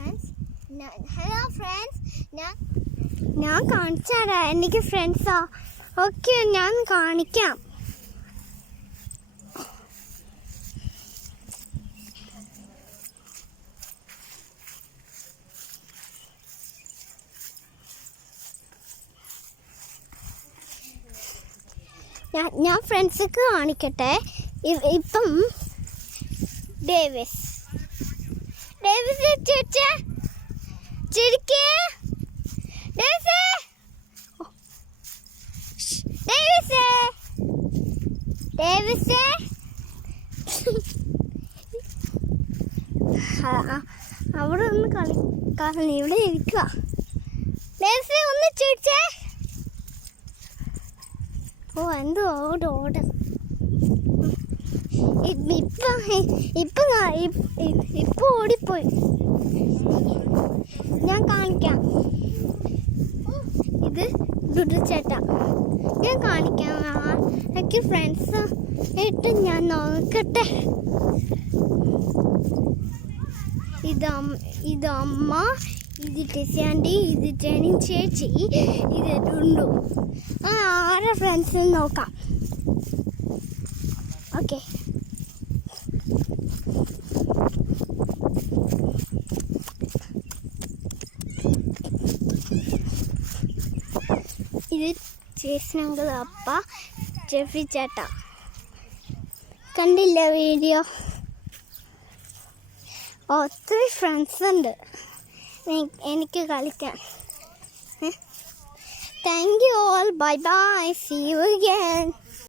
Hello friends, ഞാൻ കാണിച്ചു തരാം. എനിക്ക് ഫ്രണ്ട്സാ. ഓക്കെ, ഞാൻ കാണിക്കാം. ഞാൻ ഫ്രണ്ട്സൊക്കെ കാണിക്കട്ടെ. ഇപ്പം ഡേവിസ് ചേച്ചാ ചിരിക്കേ. ഡേവിസേ അവിടെ ഒന്ന് കളി ഇവിടെ ഇരിക്കുക. ഡേവിസേ ഒന്ന് ചിരിച്ചേ. ഓ എന്തോ ഓട്. ഇപ്പൊ ഓടിപ്പോയി. ഞാൻ കാണിക്കാം. ഇത് ഡുഡു ചേട്ടാ. ഞാൻ കാണിക്കാം. എനിക്ക് ഫ്രണ്ട്സ് ഇട്ട് ഞാൻ നോക്കട്ടെ. ഇത് അമ്മ, ഇത് ടെസിയാൻറ്റി, ഇത് ജെനിൻ ചേച്ചി, ഇത് ഡുണ്ടു. ആരെ ഫ്രണ്ട്സ് നോക്കാം. ഓക്കെ, ഇത് ചേച്ചനങ്കിൾ, അപ്പ, ജെഫി ചേട്ടാ. കണ്ടില്ല വീഡിയോ? ഒത്തിരി ഫ്രണ്ട്സ് ഉണ്ട് എനിക്ക് കളിക്കാൻ. Thank you all. Bye bye. See you again.